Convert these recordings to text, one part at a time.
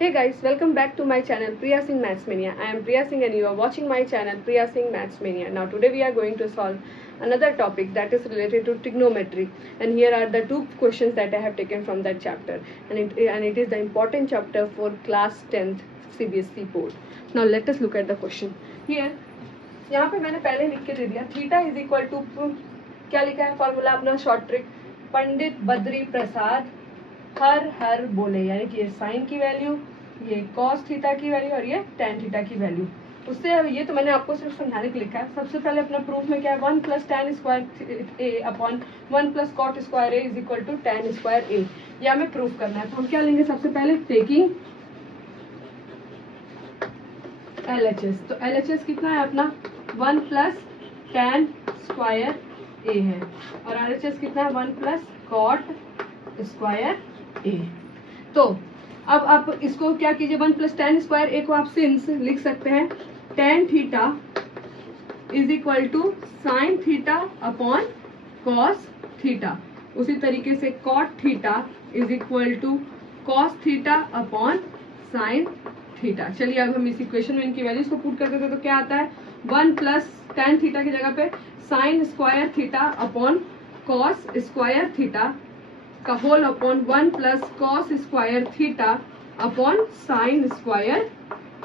Hey guys, welcome back to my channel Priya Singh Maths Mania. I am Priya Singh and you are watching my channel Priya Singh Maths Mania. Now today we are going to solve another topic that is related to trigonometry, and here are the two questions that I have taken from that chapter, and it is the important chapter for class 10th CBSE board. Now let us look at the question. Here यहाँ पे मैंने पहले लिख के दे दिया theta is equal to, क्या लिखा है फॉर्मूला अपना शॉर्ट ट्रिक, पंडित बद्री प्रसाद हर हर बोले, यानी कि ये साइन की वैल्यू, ये कॉस थीटा की वैल्यू और ये टेन थीटा की वैल्यू। उससे ये तो मैंने आपको सिर्फ समझाने के लिखा है। सबसे पहले अपना प्रूफ में क्या है, 1 + tan square A upon 1 + cot square A is equal to tan square A, ये हमें प्रूफ करना है। तो हम क्या लेंगे, सबसे पहले टेकिंग LHS, तो LHS कितना है अपना 1 + tan स्क्वायर ए है, और RHS कितना है 1 + cot स्क्वायर ए। तो अब आप इसको क्या कीजिए, 1 + tan स्क्वायर ए को आप सिंस लिख सकते हैं tan theta is equal to sine theta upon cos theta, उसी तरीके से cot theta is equal to cos theta upon sine theta. चलिए अब हम इस इक्वेशन में इनकी वैल्यूज को पुट कर देते हैं, तो क्या आता है 1 + tan थीटा की जगह पे sine square theta upon cos square theta का whole upon 1 + cos square theta upon sine square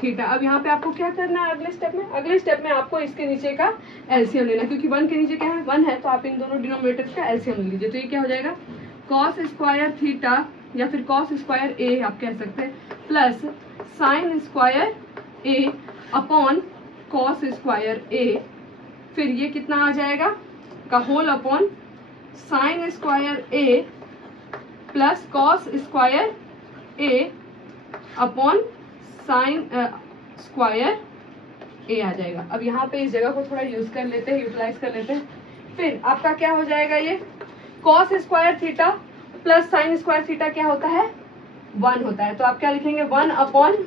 theta. अब यहाँ पे आपको क्या करना है अगले स्टेप में आपको इसके नीचे का एलसीएम लेना, क्योंकि 1 के नीचे क्या है 1 है, तो आप इन दोनों डिनोमिनेटर्स का एलसीएम ले लीजिए। तो ये क्या हो जाएगा cos स्क्वायर थीटा या फिर cos स्क्वायर ए आप कह सकते हैं, plus sine square A upon cos square ए, फिर ये कितना आ जाएगा का whole upon sine square A plus cos square A upon sine square ए आ जाएगा। अब यहाँ पे इस जगह को थोड़ा यूज कर लेते हैं, यूटिलाइज कर लेते हैं। फिर आपका क्या हो जाएगा, ये cos square theta plus sine square theta क्या होता है 1 होता है, तो आप क्या लिखेंगे 1 upon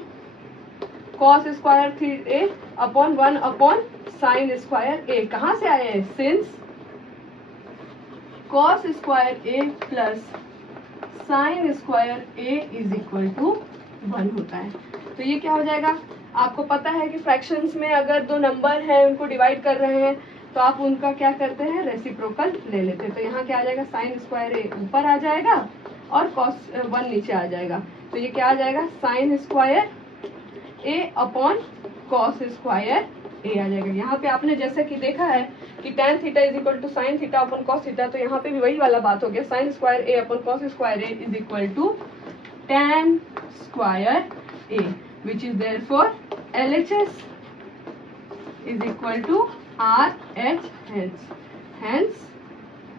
cos square A upon 1 upon sine square A. कहाँ से आया है, since cos square A plus sine square A is equal to 1 होता है। तो ये क्या हो जाएगा, आपको पता है कि फ्रैक्शंस में अगर दो नंबर हैं उनको डिवाइड कर रहे हैं तो आप उनका क्या करते हैं रेसिप्रोकल ले लेते हैं। तो यहाँ क्या आ जाएगा साइन स्क्वायर ए ऊपर आ जाएगा और कॉस 1 नीचे आ जाएगा, तो ये क्या आ जाएगा sign square A upon cos square ए आ जाएगा। यहाँ पे आपने जैसे कि देखा है कि tan theta is equal to sine theta upon cos theta, तो यहाँ पे भी वही वाला बात हो गया, sine square A upon cos square A is equal to tan square A, which is therefore LHS is equal to RH, hence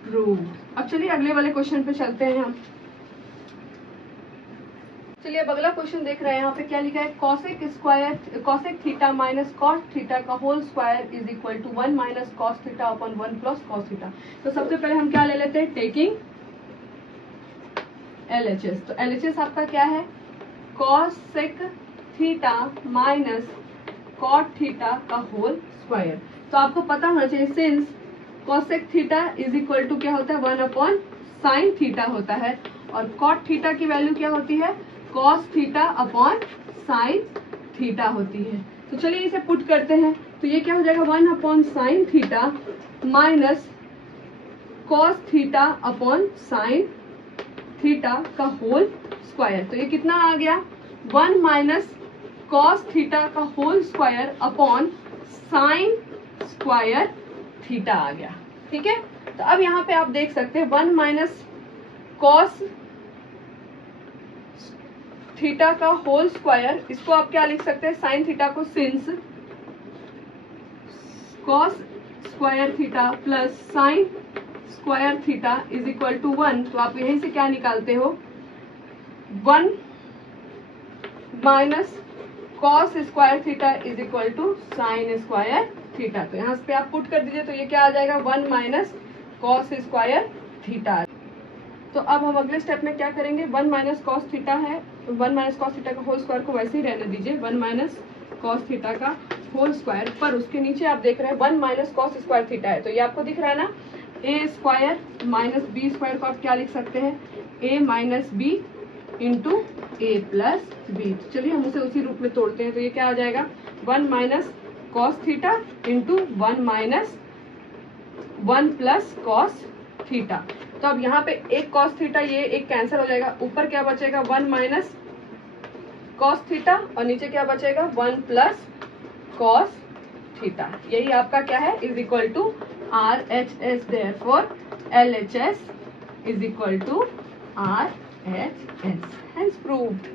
proved. अब चलिए अगले वाले क्वेश्चन पे चलते हैं हम। चलिए अब अगला क्वेश्चन देख रहे हैं, यहाँ पे क्या लिखा है cosec theta minus cot theta का whole square is equal to 1 - cos theta upon 1 + cos theta. तो सबसे पहले हम क्या ले लेते हैं, टेकिंग LHS। तो LHS आपका क्या है cosec theta minus cot theta का होल स्क्वायर। तो आपको पता होना चाहिए since cosec theta is equal to क्या होता है 1 अपॉन साइन थीटा होता है, और cot थीटा की वैल्यू क्या होती है cos theta upon sine theta होती है। तो चलिए इसे पुट करते हैं, तो ये क्या हो जाएगा 1 upon sine theta minus cos theta upon sine theta का होल स्क्वायर। तो ये कितना आ गया 1 - cos थीटा का whole square upon sine square theta आ गया। ठीक है, तो अब यहाँ पे आप देख सकते हैं 1 - cos थीटा का होल स्क्वायर, इसको आप क्या लिख सकते हैं साइन थीटा को since cos square theta plus sine square theta is equal to 1, तो आप यहीं से क्या निकालते हो 1 - cos square theta is equal to sine square theta. तो यहाँ पे आप पुट कर दीजिए, तो ये क्या आ जाएगा 1 - cos स्क्वायर थीटा। तो अब हम अगले स्टेप में क्या करेंगे, 1 - cos थीटा है, 1 - cos थीटा का होल स्क्वायर को वैसे ही रहने दीजिए 1 - cos थीटा का होल स्क्वायर, पर उसके नीचे आप देख रहे हैं 1 - cos स्क्वायर थीटा है, तो ये आपको दिख रहा है ना a square minus B square को आप क्या लिख सकते हैं a - b into a plus B. चलिए हम उसे उसी रूप में तोड़ते हैं। तो ये क्या आ जाएगा, 1 minus cos theta into 1 minus 1 plus cos theta. तो अब यहाँ पे एक कॉस थीटा, ये एक कैंसिल हो जाएगा, ऊपर क्या बचेगा 1 माइनस कॉस थीटा और नीचे क्या बचेगा 1 प्लस कॉस थीटा। यही आपका क्या है, is equal to R H S. Therefore LHS is equal to RHS। Hence proved।